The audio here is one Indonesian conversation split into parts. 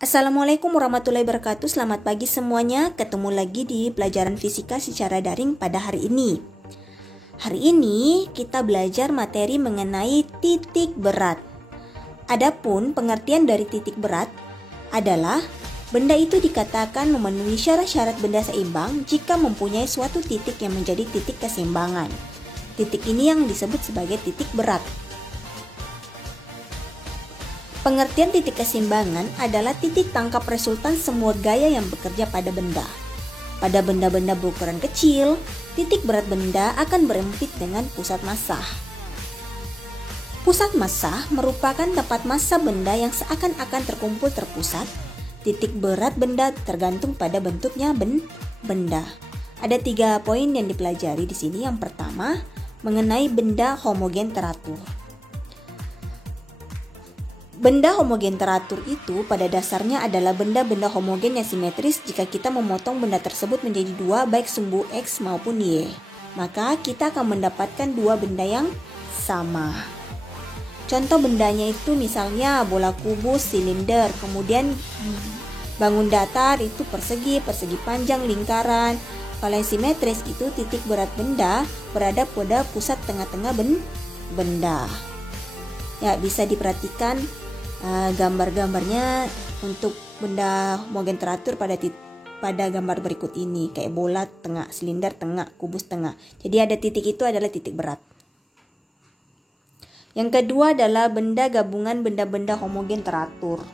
Assalamualaikum warahmatullahi wabarakatuh. Selamat pagi semuanya. Ketemu lagi di pelajaran fisika secara daring pada hari ini. Hari ini kita belajar materi mengenai titik berat. Adapun pengertian dari titik berat adalah benda itu dikatakan memenuhi syarat-syarat benda seimbang jika mempunyai suatu titik yang menjadi titik keseimbangan. Titik ini yang disebut sebagai titik berat. Pengertian titik keseimbangan adalah titik tangkap resultan semua gaya yang bekerja pada benda. Pada benda-benda berukuran kecil, titik berat benda akan berempit dengan pusat massa. Pusat massa merupakan tempat massa benda yang seakan-akan terkumpul terpusat. Titik berat benda tergantung pada bentuknya benda. Ada 3 poin yang dipelajari di sini. Yang pertama, mengenai benda homogen teratur. Benda homogen teratur itu pada dasarnya adalah benda-benda homogen yang simetris jika kita memotong benda tersebut menjadi 2 baik sumbu X maupun Y. Maka kita akan mendapatkan 2 benda yang sama. Contoh bendanya itu misalnya bola kubus, silinder, kemudian bangun datar itu persegi panjang, lingkaran. Kalau yang simetris itu titik berat benda berada pada pusat tengah-tengah benda. Ya, bisa diperhatikan gambar-gambarnya untuk benda homogen teratur pada gambar berikut ini, kayak bola tengah, silinder tengah, kubus tengah. Jadi ada titik itu adalah titik berat. Yang kedua adalah benda gabungan benda-benda homogen teratur.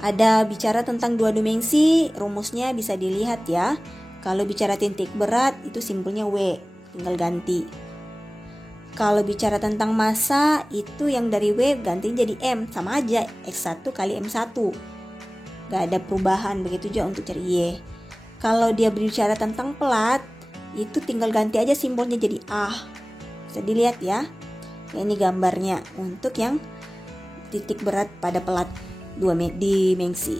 Ada bicara tentang 2 dimensi, rumusnya bisa dilihat ya. Kalau bicara titik berat itu simbolnya W, tinggal ganti. Kalau bicara tentang massa, itu yang dari W ganti jadi M, sama aja X1 kali M1. Gak ada perubahan, begitu juga untuk cari Y. Kalau dia berbicara tentang pelat, itu tinggal ganti aja simbolnya jadi A. Bisa dilihat ya. Ini gambarnya untuk yang titik berat pada pelat 2 dimensi.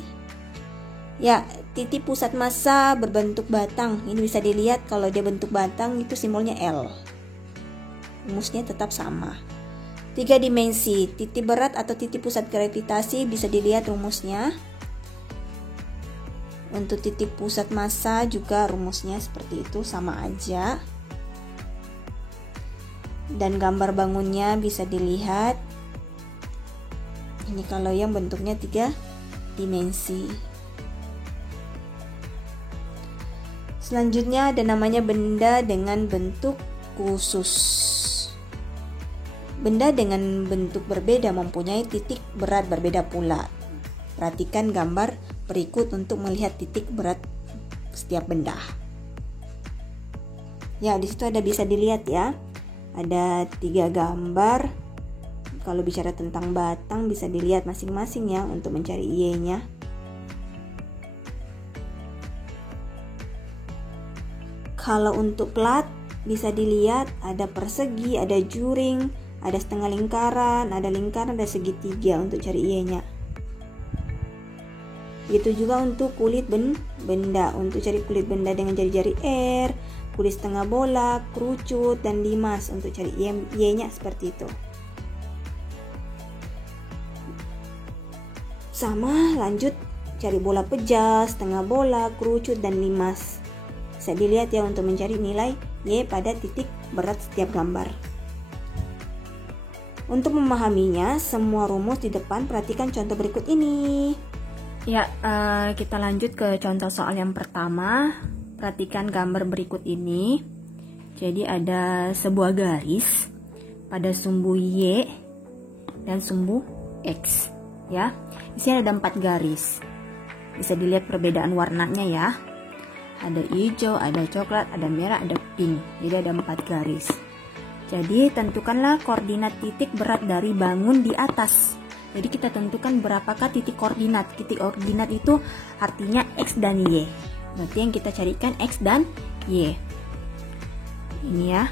Ya, titik pusat massa berbentuk batang. Ini bisa dilihat kalau dia bentuk batang itu simbolnya L. Rumusnya tetap sama. 3 dimensi, titik berat atau titik pusat gravitasi bisa dilihat rumusnya. Untuk titik pusat massa juga rumusnya seperti itu, sama aja. Dan gambar bangunnya bisa dilihat. Ini kalau yang bentuknya 3 dimensi. Selanjutnya ada namanya benda dengan bentuk khusus. Benda dengan bentuk berbeda mempunyai titik berat berbeda pula. Perhatikan gambar berikut untuk melihat titik berat setiap benda. Ya, di situ ada bisa dilihat ya. Ada 3 gambar. Kalau bicara tentang batang bisa dilihat masing-masing ya untuk mencari Y-nya. Kalau untuk plat bisa dilihat ada persegi, ada juring, ada setengah lingkaran, ada lingkaran, ada segitiga untuk cari Y-nya. Begitu juga untuk kulit benda, untuk cari kulit benda dengan jari-jari R, kulit setengah bola, kerucut, dan limas untuk cari Y-nya seperti itu. Sama, lanjut cari bola pejas, setengah bola, kerucut, dan limas. Bisa dilihat ya untuk mencari nilai Y pada titik berat setiap gambar. Untuk memahaminya, semua rumus di depan perhatikan contoh berikut ini. Ya, kita lanjut ke contoh soal yang pertama. Perhatikan gambar berikut ini. Jadi ada sebuah garis pada sumbu Y dan sumbu X. Ya, di sini ada 4 garis. Bisa dilihat perbedaan warnanya ya. Ada hijau, ada coklat, ada merah, ada pink. Jadi ada 4 garis. Jadi tentukanlah koordinat titik berat dari bangun di atas. Jadi kita tentukan berapakah titik koordinat. Titik koordinat itu artinya X dan Y. Berarti yang kita carikan X dan Y. Ini ya.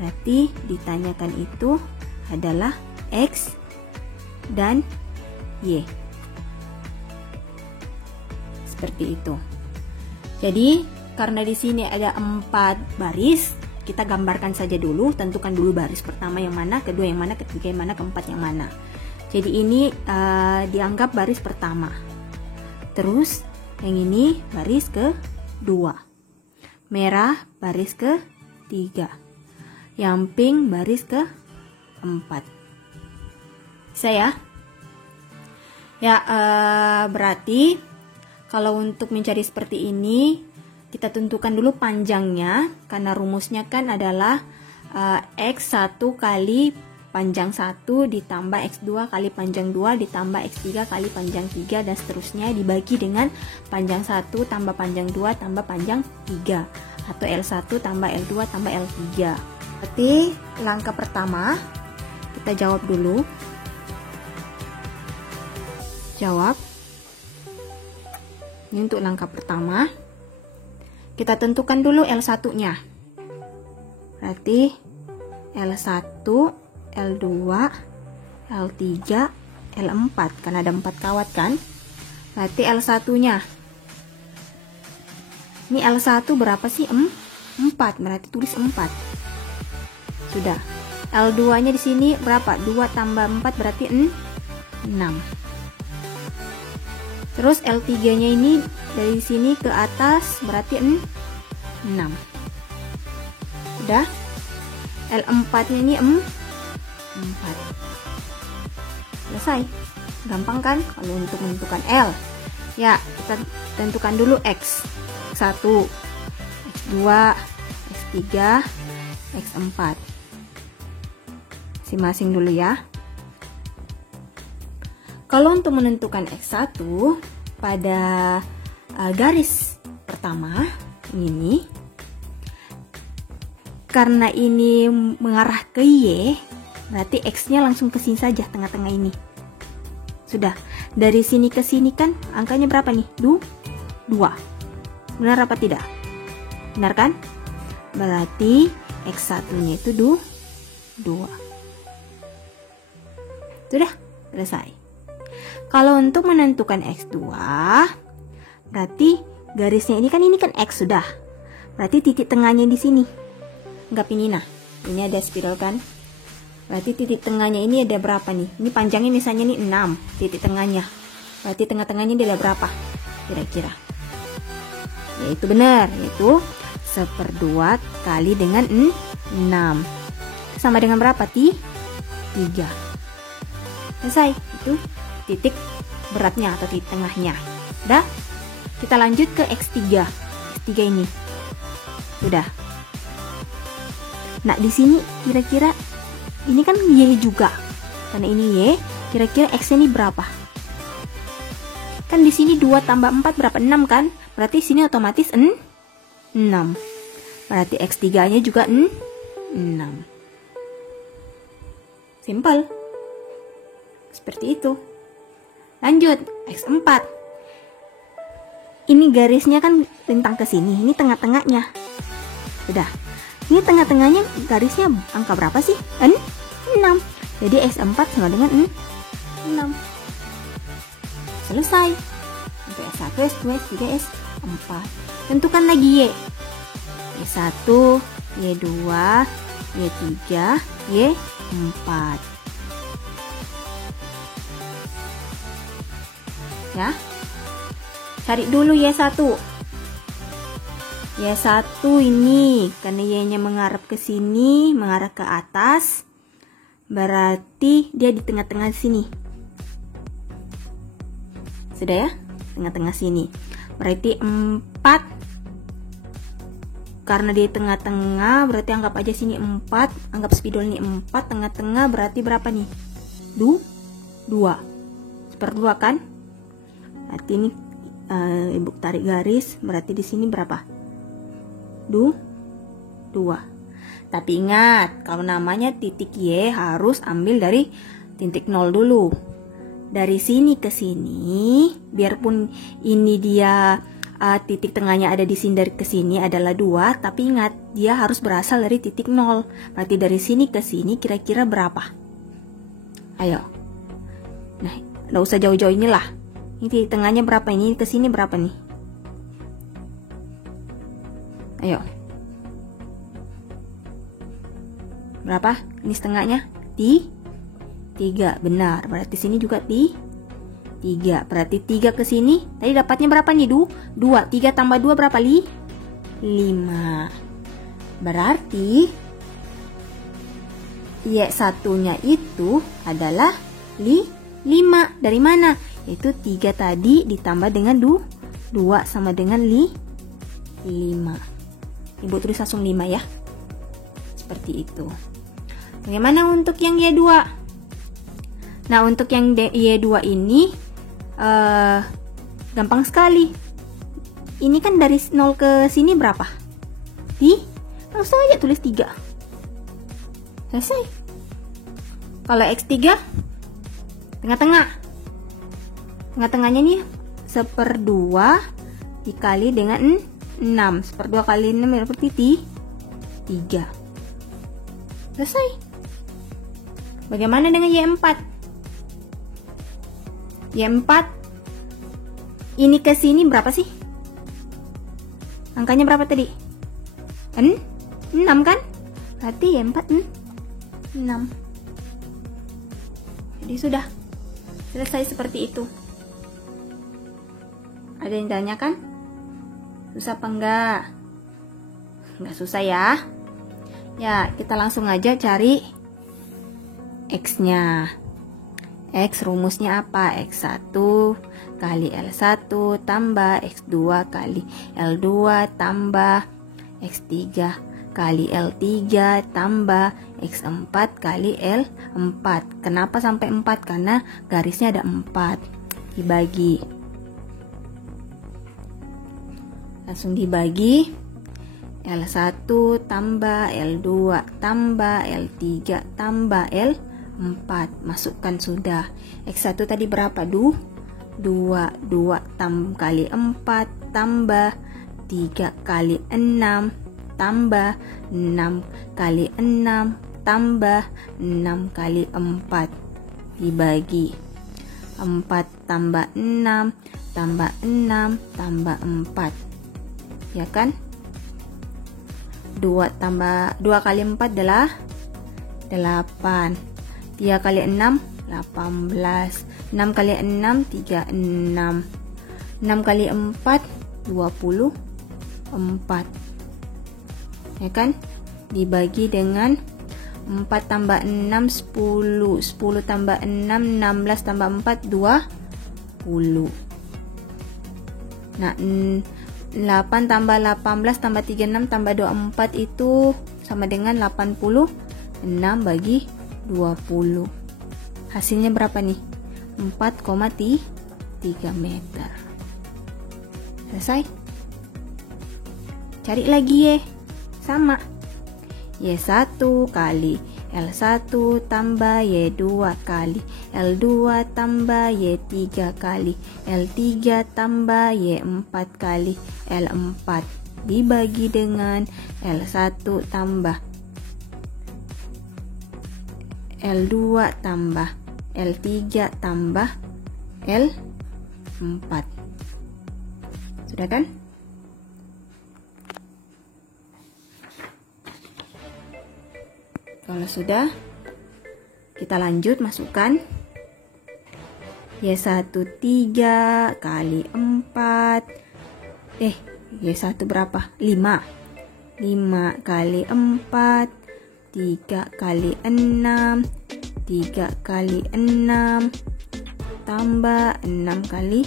Berarti ditanyakan itu adalah X dan Y. Seperti itu. Jadi karena di sini ada 4 baris, kita gambarkan saja dulu, tentukan dulu baris pertama yang mana, kedua yang mana, ketiga yang mana, keempat yang mana. Jadi ini dianggap baris pertama. Terus yang ini baris kedua. Merah baris ketiga. Yang pink baris keempat. Bisa ya? Ya, berarti kalau untuk mencari seperti ini, kita tentukan dulu panjangnya, karena rumusnya kan adalah X1 kali panjang 1 ditambah X2 kali panjang 2 ditambah X3 kali panjang 3 dan seterusnya dibagi dengan panjang 1 tambah panjang 2 tambah panjang 3 atau L1 tambah L2 tambah L3. Berarti langkah pertama kita jawab dulu. Jawab. Ini untuk langkah pertama. Kita tentukan dulu L1-nya. Berarti L1, L2, L3, L4 karena ada 4 kawat kan. Berarti L1-nya. Ini L1 berapa sih? 4. Berarti tulis 4. Sudah. L2-nya di sini berapa? 2 tambah 4 berarti 6. Terus L3-nya ini dari sini ke atas berarti 6. Udah. L4-nya ini 4. Selesai. Gampang kan kalau untuk menentukan L. Ya, kita tentukan dulu X. X1, X2, X3, X4. Masing-masing dulu ya. Kalau untuk menentukan X1 pada garis pertama ini, karena ini mengarah ke Y, berarti X-nya langsung ke sini saja, tengah-tengah ini. Sudah, dari sini ke sini kan angkanya berapa nih? 2. Benar apa tidak? Benar kan? Berarti X1-nya itu 2. Sudah, selesai. Kalau untuk menentukan X2, berarti garisnya ini kan X sudah. Berarti titik tengahnya di sini. Anggap ini nah. Ini ada spiral kan? Berarti titik tengahnya ini ada berapa nih? Ini panjangnya misalnya nih 6, titik tengahnya. Berarti tengah-tengahnya dia ada berapa? Kira-kira. Yaitu benar, yaitu 1/2 kali dengan 6. Sama dengan berapa? 3. Selesai. Itu titik beratnya atau titik tengahnya. Udah? Kita lanjut ke X3. X3 ini. Udah. Nah, di sini kira-kira ini kan Y juga. Karena ini Y, kira-kira X-nya ini berapa? Kan di sini 2 tambah 4 berapa? 6 kan? Berarti sini otomatis 6. Berarti X3-nya juga 6. Simple. Seperti itu. Lanjut, X4. Ini garisnya kan lintang ke sini, ini tengah-tengahnya. Sudah. Ini tengah-tengahnya garisnya angka berapa sih? 6. Jadi X4 sama dengan 6. Selesai. Untuk S1, S2, S3, S4. Tentukan lagi Y. Y1, Y2, Y3, Y4. Ya. Cari dulu Y1. Y1 ini karena Y-nya mengarah ke sini, mengarah ke atas. Berarti dia di tengah-tengah sini. Sudah ya? Tengah-tengah sini. Berarti 4. Karena di tengah-tengah, berarti anggap aja sini 4. Anggap spidol ini 4. Tengah-tengah berarti berapa nih? 2. 1/2 kan? Berarti ini ibu tarik garis. Berarti di sini berapa? 2. Tapi ingat, kalau namanya titik Y harus ambil dari titik 0 dulu. Dari sini ke sini, biarpun ini dia titik tengahnya ada di sini dari ke sini adalah 2, tapi ingat dia harus berasal dari titik 0. Berarti dari sini ke sini kira-kira berapa? Ayo. Nah, nggak usah jauh-jauh inilah. Ini titik tengahnya berapa? Ini ke sini berapa nih? Ayo. Berapa? Ini setengahnya? 3. Benar. Berarti sini juga 3. Berarti 3 ke sini. Tadi dapatnya berapa nih? 2. 3 tambah 2 berapa, 5. Berarti Y1-nya itu adalah 5. Dari mana? Itu 3 tadi ditambah dengan 2 sama dengan 5. Ibu tulis langsung 5 ya. Seperti itu. Bagaimana untuk yang Y2? Nah, untuk yang Y2 ini gampang sekali. Ini kan dari 0 ke sini berapa? Langsung aja tulis 3. Selesai. Kalau X3 tengah-tengah. Tengah-tengahnya nih 1/2 dikali dengan 6. 1/2 kali 6 berarti 3. Selesai. Bagaimana dengan Y4? Y4 ini ke sini berapa sih? Angkanya berapa tadi? 6 kan? Berarti Y4 6. Jadi sudah selesai seperti itu. Ada yang tanyakan? Susah apa enggak? Enggak susah ya. Ya, kita langsung aja cari X-nya. X rumusnya apa? X1 kali L1 tambah X2 kali L2 tambah X3 kali L3 tambah X4 kali L4. Kenapa sampai 4? Karena garisnya ada 4. Dibagi. Langsung dibagi. L1 tambah L2 tambah L3 tambah L4. Masukkan sudah. X1 tadi berapa? 2 kali 4 tambah 3 kali 6 tambah 6 kali 6 tambah 6 kali 4 dibagi 4 tambah 6 tambah 6 tambah 4, ya kan? 2 kali 4 adalah 8. 3 kali 6 18. 6 kali 6 36. 6 kali 4 24. Ya kan? Dibagi dengan 4 tambah 6 10. 10 tambah 6 16 tambah 4 20. Nah, 8 tambah 18 tambah 36 tambah 24 itu sama dengan 86 bagi 20. Hasilnya berapa nih? 4,3 meter. Selesai. Cari lagi Y. Sama. Y1 kali L1 tambah Y2 kali L2 tambah Y3 kali L3 tambah Y4 kali L4 dibagi dengan L1 tambah L2 tambah L3 tambah L4. Sudah kan? Kalau sudah, kita lanjut masukkan Y1 3 kali 4. Y1 berapa? 5. 5 kali 4. 3 kali 6. 3 kali 6 tambah 6 kali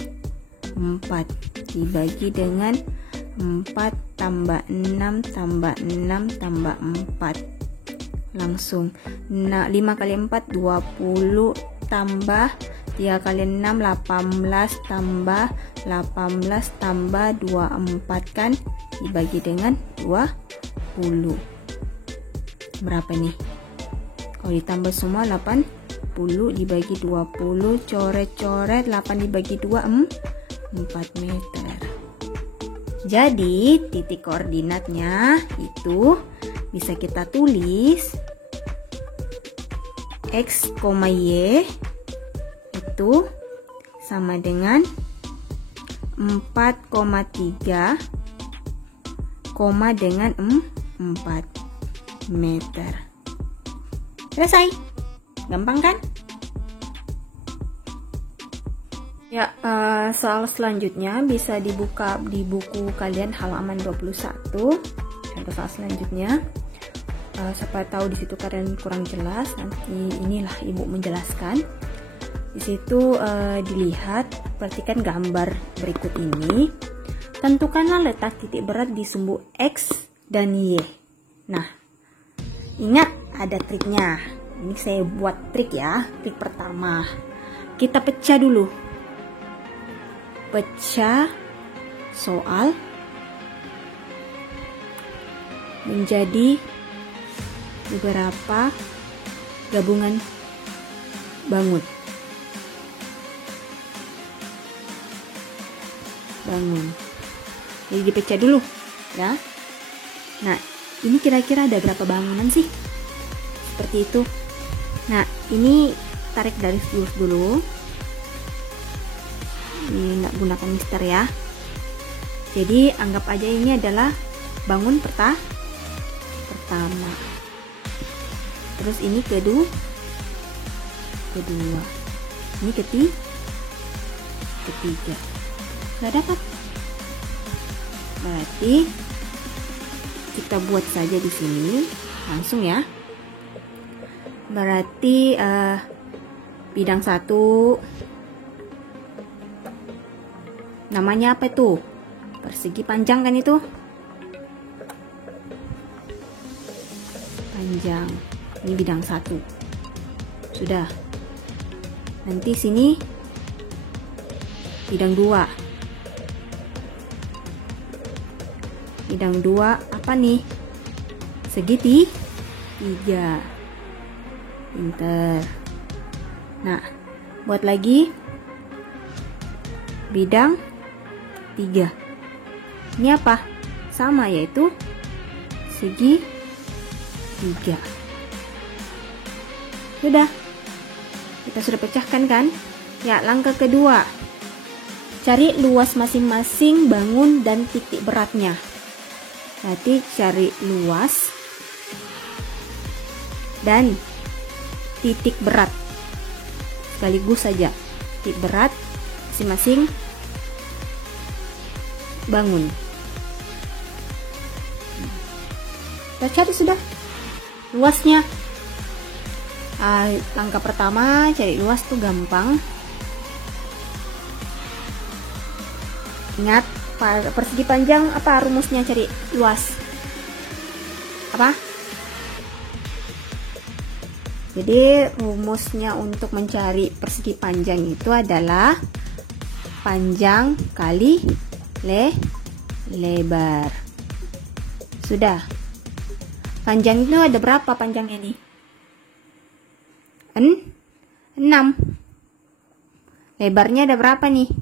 4 dibagi dengan 4 tambah 6 tambah 6 tambah 4. Langsung 5 kali 4 20 tambah 3 kali 6 18 tambah 18 tambah 24 kan dibagi dengan 20. Berapa nih? Kalau ditambah semua 80 dibagi 20, coret-coret 8 dibagi 2 4 meter. Jadi titik koordinatnya itu bisa kita tulis X, Y itu sama dengan 4,3 dengan 4 meter. Selesai. Gampang kan? Ya, soal selanjutnya bisa dibuka di buku kalian halaman 21. Contoh soal selanjutnya. Siapa tahu di situ kalian kurang jelas, nanti inilah ibu menjelaskan. Di situ dilihat, perhatikan gambar berikut ini. Tentukanlah letak titik berat di sumbu X dan Y. Nah, ingat ada triknya. Ini saya buat trik ya. Trik pertama, kita pecah dulu. Pecah soal menjadi beberapa gabungan bangun. Jadi dipecah dulu ya. Nah, ini kira-kira ada berapa bangunan sih? Seperti itu. Nah, ini tarik garis lurus dulu. Ini nggak gunakan mister ya. Jadi anggap aja ini adalah bangun pertama. Terus ini kedua. Ini ketiga. Nggak dapat. Berarti kita buat saja di sini langsung ya. Berarti bidang 1 namanya apa itu? Persegi panjang kan itu? Panjang. Ini bidang 1. Sudah. Nanti sini bidang 2. Bidang 2 apa nih? Segitiga. Pinter. Nah, buat lagi bidang 3. Ini apa? Sama, yaitu segitiga. Sudah. Kita sudah pecahkan kan? Ya, langkah kedua. Cari luas masing-masing bangun dan titik beratnya. Berarti cari luas dan titik berat. Sekaligus saja. Titik berat masing-masing bangun. Kita cari sudah luasnya. Langkah pertama cari luas tuh gampang. Ingat persegi panjang apa rumusnya cari luas? Apa? Jadi rumusnya untuk mencari persegi panjang itu adalah panjang kali lebar. Sudah. Panjang itu ada berapa panjangnya nih? 6. Lebarnya ada berapa nih?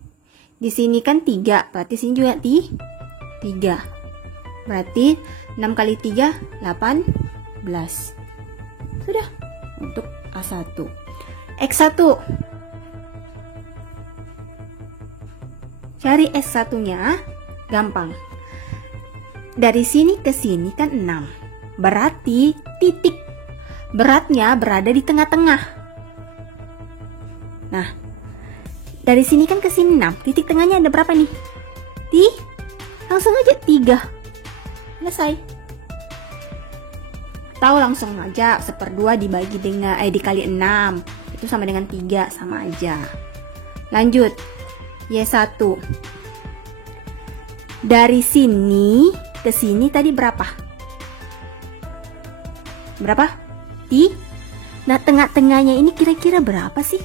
Di sini kan 3, berarti sini juga 3. Berarti 6 kali 3 18. Sudah untuk A1. X1. Cari X1-nya gampang. Dari sini ke sini kan 6. Berarti titik beratnya berada di tengah-tengah. Nah, dari sini kan ke sini 6. Titik tengahnya ada berapa nih? Langsung aja 3. Selesai. Tahu langsung aja 1/2 dibagi dengan dikali 6. Itu sama dengan 3, sama aja. Lanjut. Y1. Dari sini ke sini tadi berapa? Berapa? Nah, tengah-tengahnya ini kira-kira berapa sih?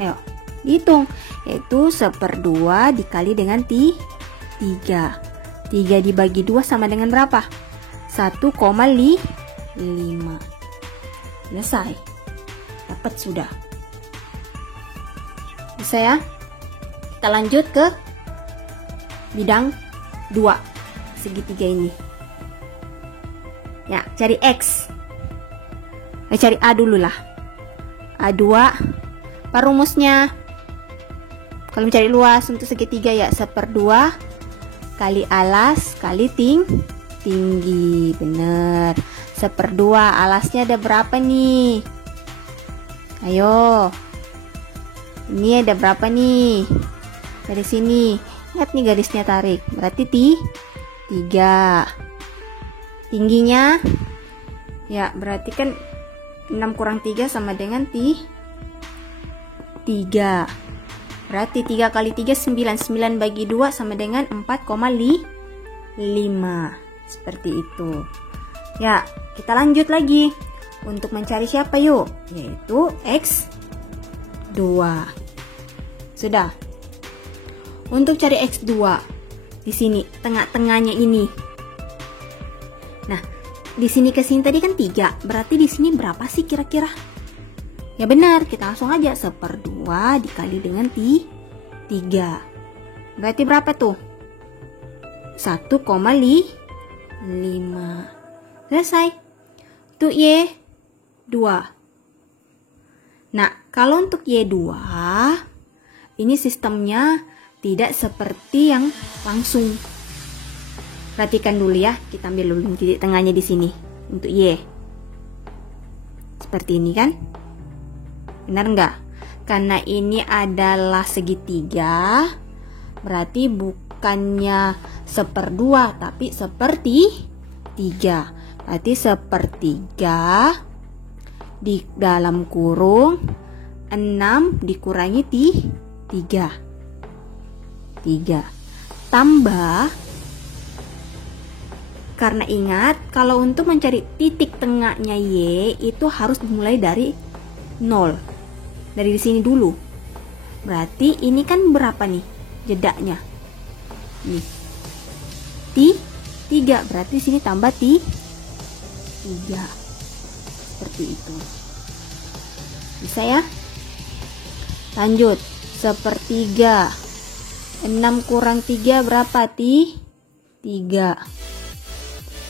Ayo, hitung. Yaitu 1/2 dikali dengan 3. 3 dibagi 2 sama dengan berapa? 1,5. Selesai. Dapat sudah. Bisa ya? Kita lanjut ke bidang 2. Segitiga ini. Ya, cari X. Cari A dulu lah. A2. Apa rumusnya? Kalau mencari luas untuk segitiga ya 1/2 kali alas kali tinggi. Bener. 1/2 alasnya ada berapa nih? Ayo. Ini ada berapa nih? Dari sini. Lihat nih garisnya tarik. Berarti 3. Tingginya ya berarti kan 6 kurang 3 sama dengan 3. Berarti 3 kali 3 9. 9 bagi 2 sama dengan 4,5. Seperti itu. Ya, kita lanjut lagi. Untuk mencari siapa yuk? Yaitu X2. Sudah. Untuk cari X2 di sini tengah-tengahnya ini. Nah, di sini ke sini tadi kan 3. Berarti di sini berapa sih kira-kira? Ya benar, kita langsung aja 1/2 dikali dengan 3. Berarti berapa tuh? 1,5. Selesai. Untuk Y2. Nah, kalau untuk Y2 ini sistemnya tidak seperti yang langsung. Perhatikan dulu ya, kita ambil dulu titik tengahnya di sini untuk Y. Seperti ini kan? Benar nggak? Karena ini adalah segitiga, berarti bukannya 1/2 tapi 1/3. Berarti 1/3 di dalam kurung 6 dikurangi 3. Tambah, karena ingat kalau untuk mencari titik tengahnya Y itu harus dimulai dari 0. Dari sini dulu. Berarti ini kan berapa nih jedaknya? Nih. 3. Berarti sini tambah 3. Seperti itu. Bisa ya? Lanjut. 1/3. 6 kurang 3 berapa? 3.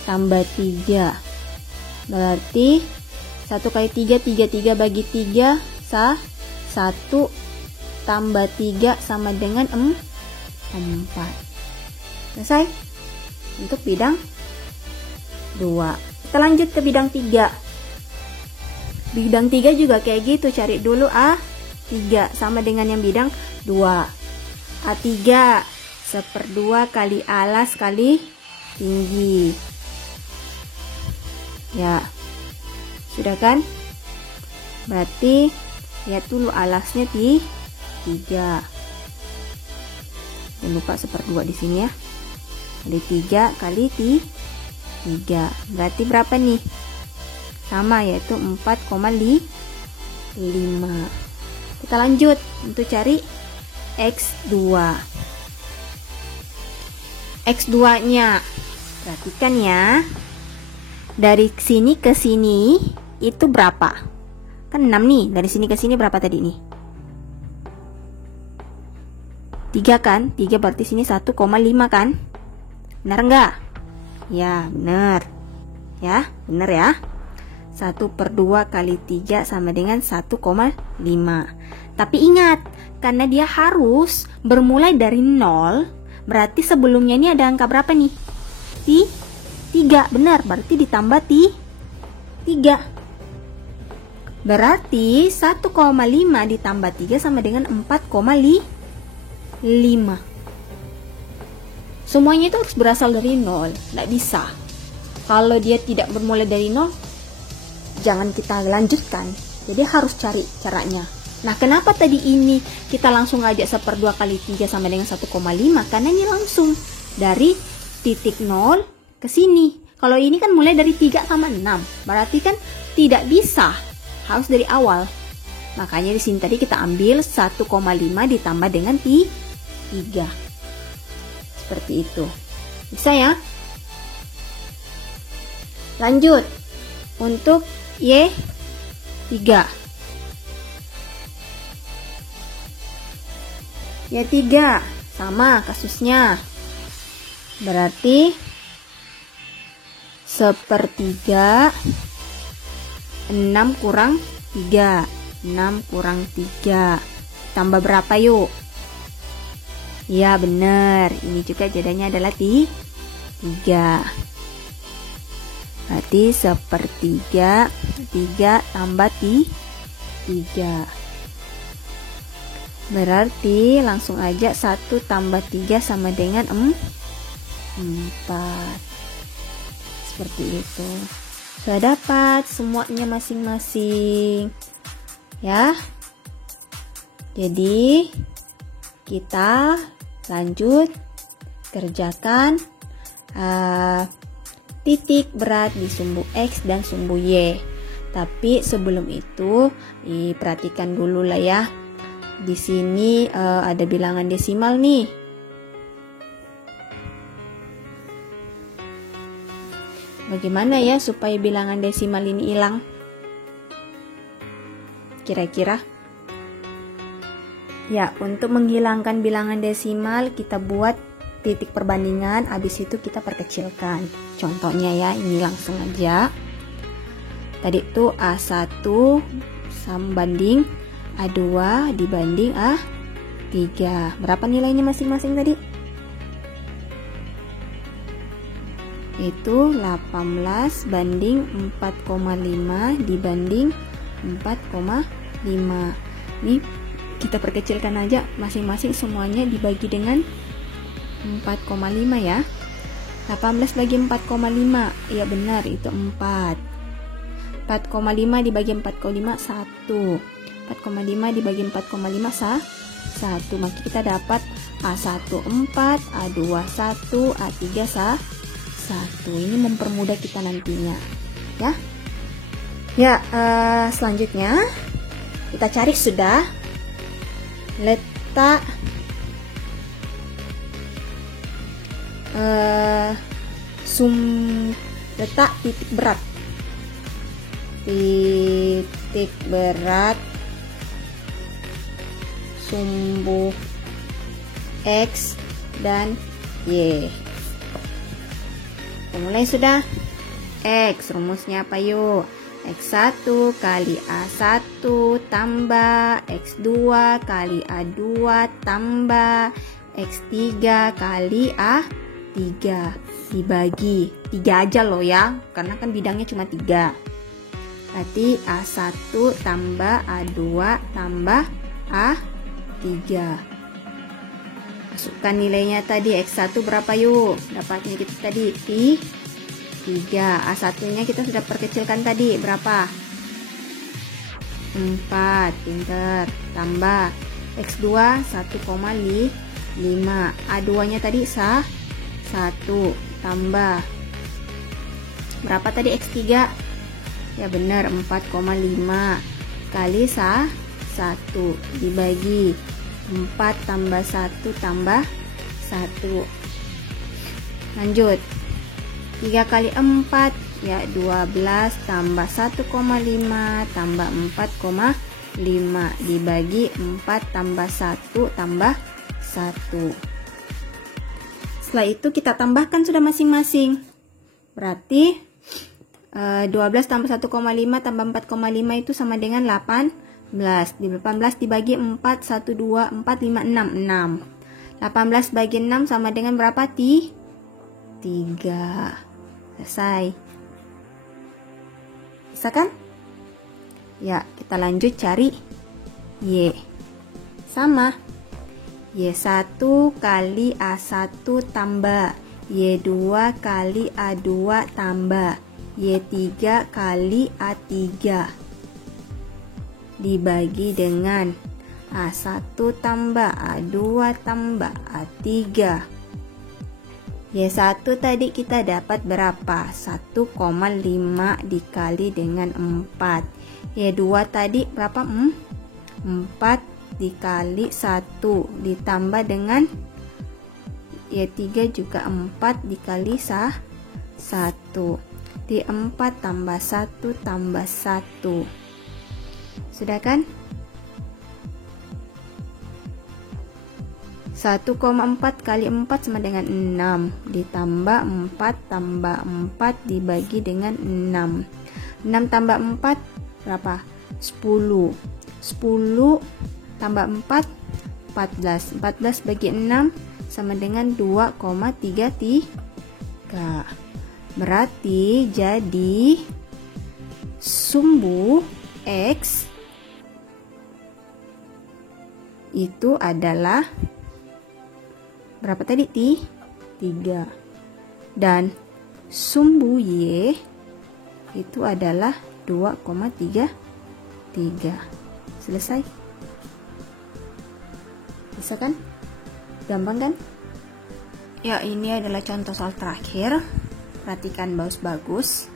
Tambah 3. Berarti 1 kali 3, 3 bagi 3, 1 tambah 3 sama dengan 4. Selesai? Untuk bidang 2. Kita lanjut ke bidang 3. Bidang 3 juga kayak gitu, cari dulu A3 sama dengan yang bidang 2. A3 1/2 kali alas kali tinggi. Ya, sudah kan? Berarti lihat dulu alasnya 3. Jangan lupa 1/2 di sini ya. Kali 3 kali 3. Berarti berapa nih? Sama, yaitu 4,5. Kita lanjut untuk cari X2. X2-nya. Perhatikan ya. Dari sini ke sini itu berapa? Kan 6 nih. Dari sini ke sini berapa tadi nih? 3 kan? 3 berarti sini 1,5 kan? Benar enggak? Ya, benar. Ya, benar ya. 1/2 kali 3 sama dengan 1,5. Tapi ingat, karena dia harus bermulai dari 0, berarti sebelumnya ini ada angka berapa nih? 3. Benar, berarti ditambah 3. Berarti 1,5 ditambah 3 sama dengan 4,5. Semuanya itu harus berasal dari 0. Nggak bisa. Kalau dia tidak bermulai dari 0, jangan kita lanjutkan. Jadi harus cari caranya. Nah, kenapa tadi ini kita langsung aja 1/2 kali 3 sama dengan 1,5? Karena ini langsung dari titik 0 ke sini. Kalau ini kan mulai dari 3 sama 6. Berarti kan tidak bisa. Harus dari awal. Makanya di sini tadi kita ambil 1,5 ditambah dengan 3. Seperti itu. Bisa ya? Lanjut. Untuk Y3. Y3 sama kasusnya. Berarti 1/3 6 kurang 3. 6 kurang 3. Tambah berapa yuk? Ya benar. Ini juga jadinya adalah 3. Berarti 1/3 3 tambah 3. Berarti langsung aja 1 tambah 3 sama dengan 4. Seperti itu. Sudah dapat semuanya masing-masing. Ya. Jadi kita lanjut kerjakan titik berat di sumbu X dan sumbu Y. Tapi sebelum itu perhatikan dulu lah ya. Di sini ada bilangan desimal nih. Bagaimana ya supaya bilangan desimal ini hilang? Kira-kira? Ya, untuk menghilangkan bilangan desimal kita buat titik perbandingan, habis itu kita perkecilkan. Contohnya ya, ini langsung aja. Tadi itu A1 sama banding A2 dibanding A3. Berapa nilainya masing-masing tadi? Itu 18 banding 4,5 dibanding 4,5. Ini kita perkecilkan aja, masing-masing semuanya dibagi dengan 4,5 ya. 18 bagi 4,5. Iya benar, itu 4. 4,5 dibagi 4,5 1. 4,5 dibagi 4,5 1. Maka kita dapat A1 4, A2 1, A3 1. Ini mempermudah kita nantinya, ya. Ya, selanjutnya kita cari sudah letak letak titik berat. Titik berat sumbu X dan Y. Kita mulai sudah. X, rumusnya apa yuk? X1 kali A1 tambah X2 kali A2 tambah X3 kali A3 dibagi 3 aja loh ya, karena kan bidangnya cuma 3. Berarti A1 tambah A2 tambah A3. Masukkan nilainya tadi. X1 berapa yuk? Dapatnya kita tadi 3. A1 nya kita sudah perkecilkan tadi. Berapa? 4. Pinter. Tambah X2 1,5. A2 nya tadi 1. Tambah berapa tadi X3? Ya benar, 4,5 kali 1 dibagi 4 tambah 1 tambah 1. Lanjut. 3 kali 4 ya 12 tambah 1,5 tambah 4,5 dibagi 4 tambah 1 tambah 1. Setelah itu kita tambahkan sudah masing-masing. Berarti 12 tambah 1,5 tambah 4,5 itu sama dengan 18. 18 dibagi 4, 1, 2, 4, 5, 6, 6. 18 bagi 6 sama dengan berapa? 3. Selesai. Bisa kan? Ya, kita lanjut cari Y. Sama. Y1 kali A1 tambah Y2 kali A2 tambah Y3 kali A3 dibagi dengan A1 tambah A2 tambah A3. Y1 tadi kita dapat berapa? 1,5 dikali dengan 4. Y2 tadi berapa? 4 dikali 1 ditambah dengan Y3 juga 4 dikali 1. Di 4 tambah 1 tambah 1. Sudah kan? 1,4 kali 4 sama dengan 6 ditambah 4 tambah 4 dibagi dengan 6. 6 tambah 4 berapa? 10. 10 tambah 4 14. 14 bagi 6 sama dengan 2,33. Berarti jadi sumbu X itu adalah berapa tadi? 3. Dan sumbu Y itu adalah 2,33. Selesai. Bisa kan? Gampang kan? Ya, ini adalah contoh soal terakhir. Perhatikan bagus-bagus.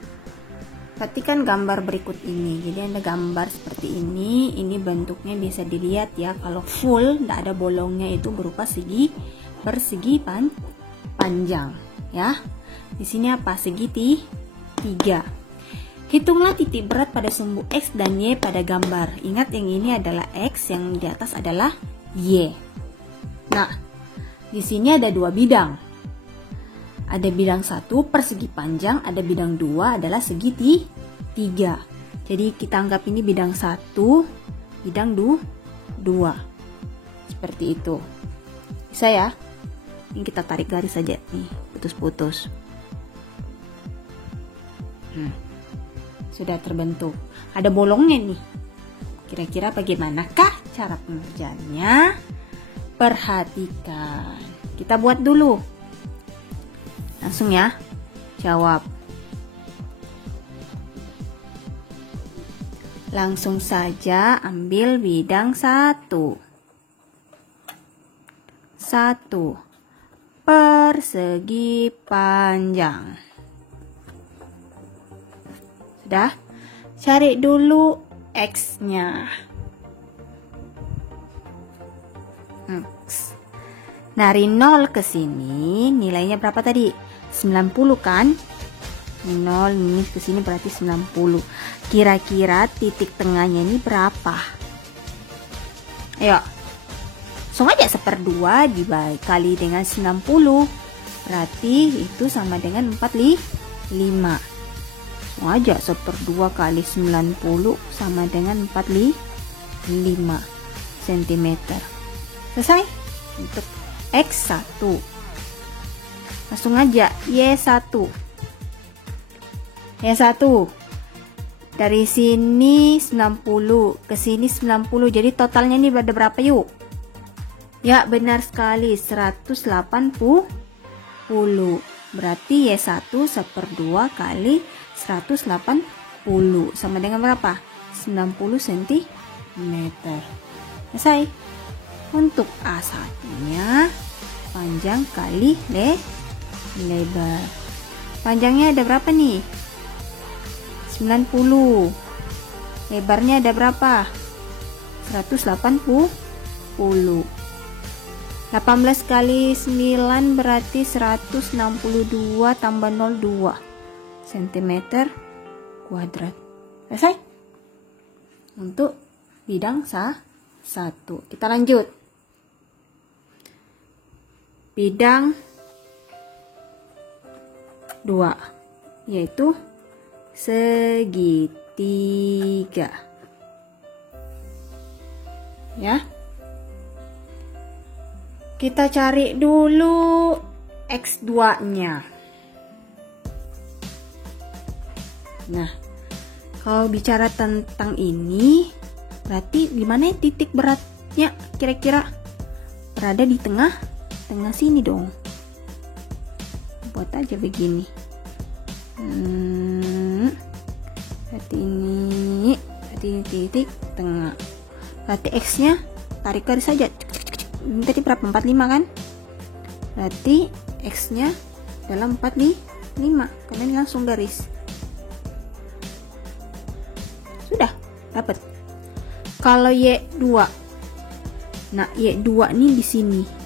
Perhatikan gambar berikut ini. Jadi ada gambar seperti ini. Ini bentuknya bisa dilihat ya. Kalau full, tidak ada bolongnya, itu berupa segi persegi panjang. Ya. Di sini apa? Segi 3. Hitunglah titik berat pada sumbu X dan Y pada gambar. Ingat yang ini adalah X, yang di atas adalah Y. Nah, di sini ada 2 bidang. Ada bidang 1 persegi panjang, ada bidang 2 adalah segi 3. Jadi kita anggap ini bidang 1, bidang 2. Seperti itu. Bisa ya? Ini kita tarik garis saja nih, putus-putus. Sudah terbentuk. Ada bolongnya nih. Kira-kira bagaimanakah cara pengerjaannya? Perhatikan. Kita buat dulu. Langsung ya, jawab. Langsung saja ambil bidang 1. 1. Persegi panjang. Sudah? Cari dulu X-nya. X. Dari 0 ke sini nilainya berapa tadi? 90 kan? 0 minus ke sini berarti 90. Kira-kira titik tengahnya ini berapa? Ayo. Langsung aja 1/2 dikali dengan 90. Berarti itu sama dengan 45. Langsung aja 1/2 kali 90 sama dengan 45 cm. Selesai? Untuk X1. Langsung aja Y1. Y1. Dari sini 90 ke sini 90. Jadi totalnya ini ada berapa yuk? Ya, benar sekali, 180. Berarti Y1 1/2 kali 180 sama dengan berapa? 90 cm. Selesai. Untuk A1-nya panjang kali lebar. Panjangnya ada berapa nih? 90. Lebarnya ada berapa? 180. 18 kali 9 berarti 162 tambah 02 cm kuadrat. Selesai? Untuk bidang 1. Kita lanjut. Bidang 2, yaitu segitiga. Ya. Kita cari dulu X2-nya. Nah, kalau bicara tentang ini, berarti di mana titik beratnya kira-kira? Berada di tengah sini dong. Buat aja begini. Berarti ini titik tengah. Berarti X-nya tarik garis saja. Ini tadi berapa? 45 kan? Berarti X-nya dalam 45. Karena ini langsung garis. Sudah, dapat. Kalau Y2. Nah, Y2 nih di sini.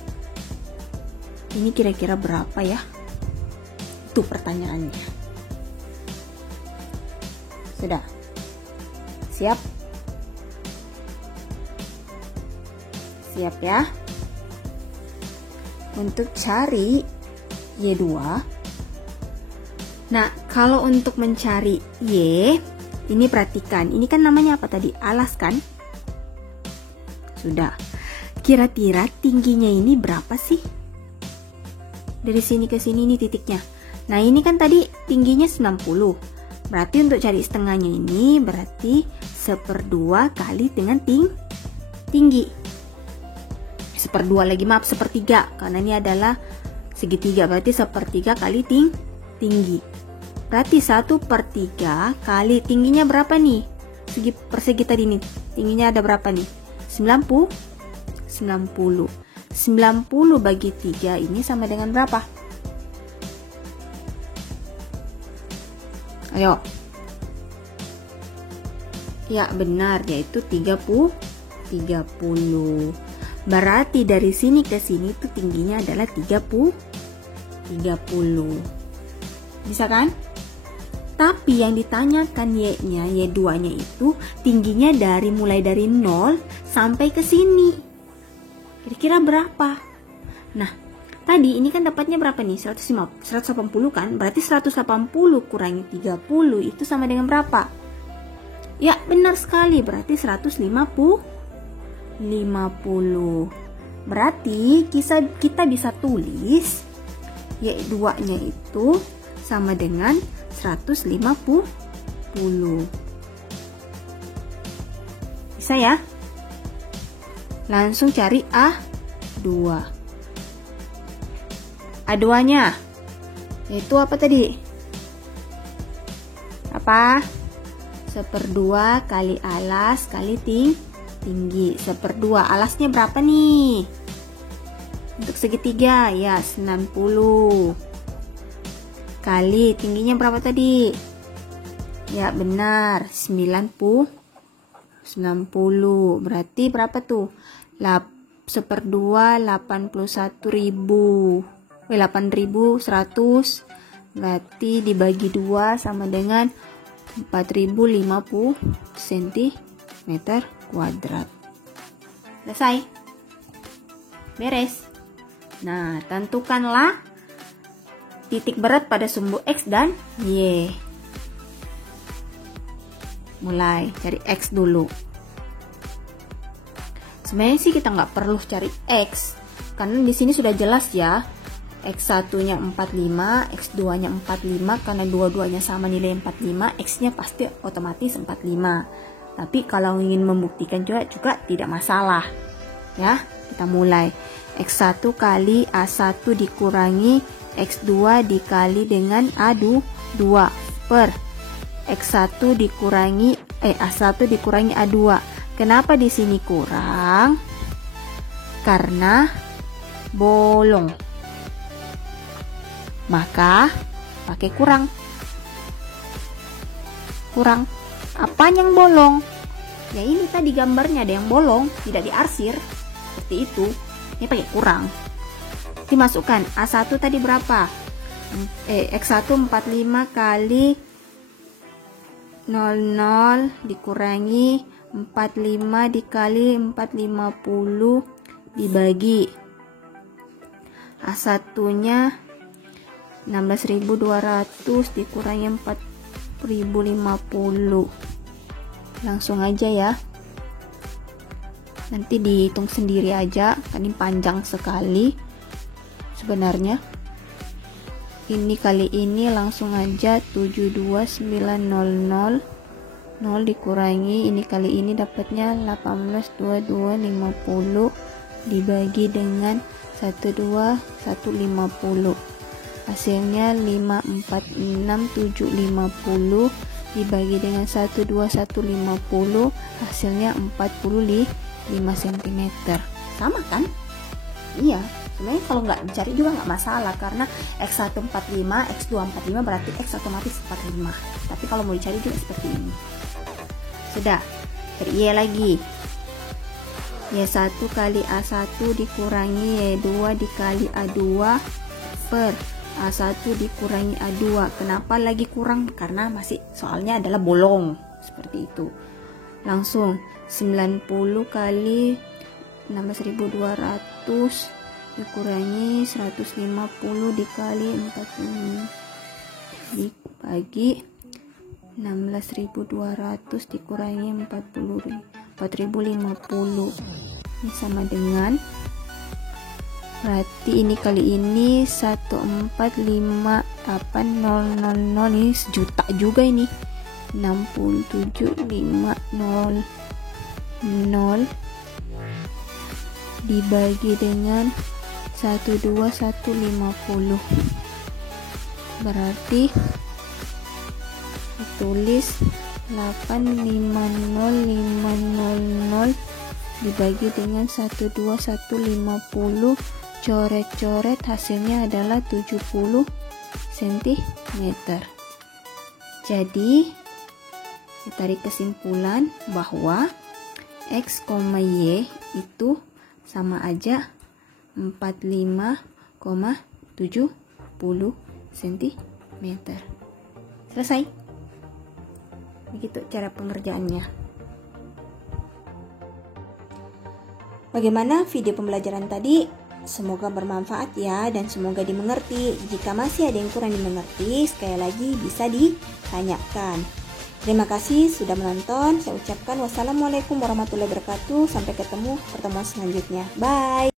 Ini kira-kira berapa ya? Itu pertanyaannya. Sudah. Siap? Siap ya? Untuk cari Y2. Nah, kalau untuk mencari Y, ini perhatikan. Ini kan namanya apa tadi? Alas kan? Sudah. Kira-kira tingginya ini berapa sih? Dari sini ke sini ini titiknya. Nah, ini kan tadi tingginya 90. Berarti untuk cari setengahnya ini berarti 1/2 kali dengan tinggi. 1/2 lagi, maaf, 1/3, karena ini adalah segitiga, berarti 1/3 kali tinggi. Berarti 1/3 kali tingginya berapa nih? Persegi tadi nih, tingginya ada berapa nih? 90. 90 bagi 3 ini sama dengan berapa? Ayo. Ya, benar, yaitu 30. Berarti dari sini ke sini tuh tingginya adalah 30. Bisa kan? Tapi yang ditanyakan Y-nya, Y2-nya itu tingginya mulai dari 0 sampai ke sini. Kira-kira berapa? Nah, tadi ini kan dapatnya berapa nih? 180 kan? Berarti 180 kurangi 30 itu sama dengan berapa? Ya, benar sekali. Berarti 150. Berarti kita bisa tulis Y2-nya itu sama dengan 150. Bisa ya? Langsung cari A2. A2-nya yaitu apa tadi? Apa? 1/2 kali alas kali tinggi. 1/2. Alasnya berapa nih? Untuk segitiga ya 90. Kali tingginya berapa tadi? Ya benar, 90. Berarti berapa tuh? 1/2 81.000. 8.100. Berarti dibagi 2 sama dengan 4.050 cm². Selesai. Beres. Nah, tentukanlah titik berat pada sumbu X dan Y. Mulai cari X dulu. Sebenarnya sih kita nggak perlu cari X, karena di sini sudah jelas ya. X1-nya 45, X2-nya 45, karena dua-duanya sama nilai 45, X-nya pasti otomatis 45. Tapi kalau ingin membuktikan juga tidak masalah. Ya, kita mulai. X1 kali A1 dikurangi X2 dikali dengan A2 per X1 dikurangi A1 dikurangi A2. Kenapa di sini kurang? Karena bolong. Maka pakai kurang. Apa yang bolong? Ya ini tadi gambarnya ada yang bolong, tidak diarsir. Seperti itu. Ini pakai kurang. Dimasukkan. A1 tadi berapa? X1 45 kali 00 dikurangi 45 dikali 450 dibagi A1-nya 16.200 dikurangi 4.050. Langsung aja ya. Nanti dihitung sendiri aja, kan ini panjang sekali sebenarnya. Ini kali ini langsung aja 72900 0 dikurangi ini kali ini dapatnya 182250 dibagi dengan 12150. Hasilnya 546750 dibagi dengan 12150, hasilnya 45 cm. Sama kan? Iya, sebenarnya kalau nggak dicari juga nggak masalah, karena X1 45, X2 45 berarti X otomatis 45. Tapi kalau mau dicari juga seperti ini. Sudah, cari Y lagi. Y1 kali A1 dikurangi Y2 dikali A2 per A1 dikurangi A2. Kenapa lagi kurang? Karena masih soalnya adalah bolong. Seperti itu. Langsung 90 kali 16.200 dikurangi 150 dikali 40 dibagi 16.200 dikurangi 4.050. Ini sama dengan, berarti ini kali ini 1458000, ini sejuta juga ini. 67500 dibagi dengan 12150. Berarti ditulis 850500 dibagi dengan 12150, coret-coret hasilnya adalah 70 cm. Jadi ditarik kesimpulan bahwa X, Y itu sama aja 45,70 cm. Selesai. Begitu cara pengerjaannya. Bagaimana video pembelajaran tadi? Semoga bermanfaat ya, dan semoga dimengerti. Jika masih ada yang kurang dimengerti, sekali lagi bisa ditanyakan. Terima kasih sudah menonton. Saya ucapkan wassalamualaikum warahmatullahi wabarakatuh. Sampai ketemu pertemuan selanjutnya. Bye.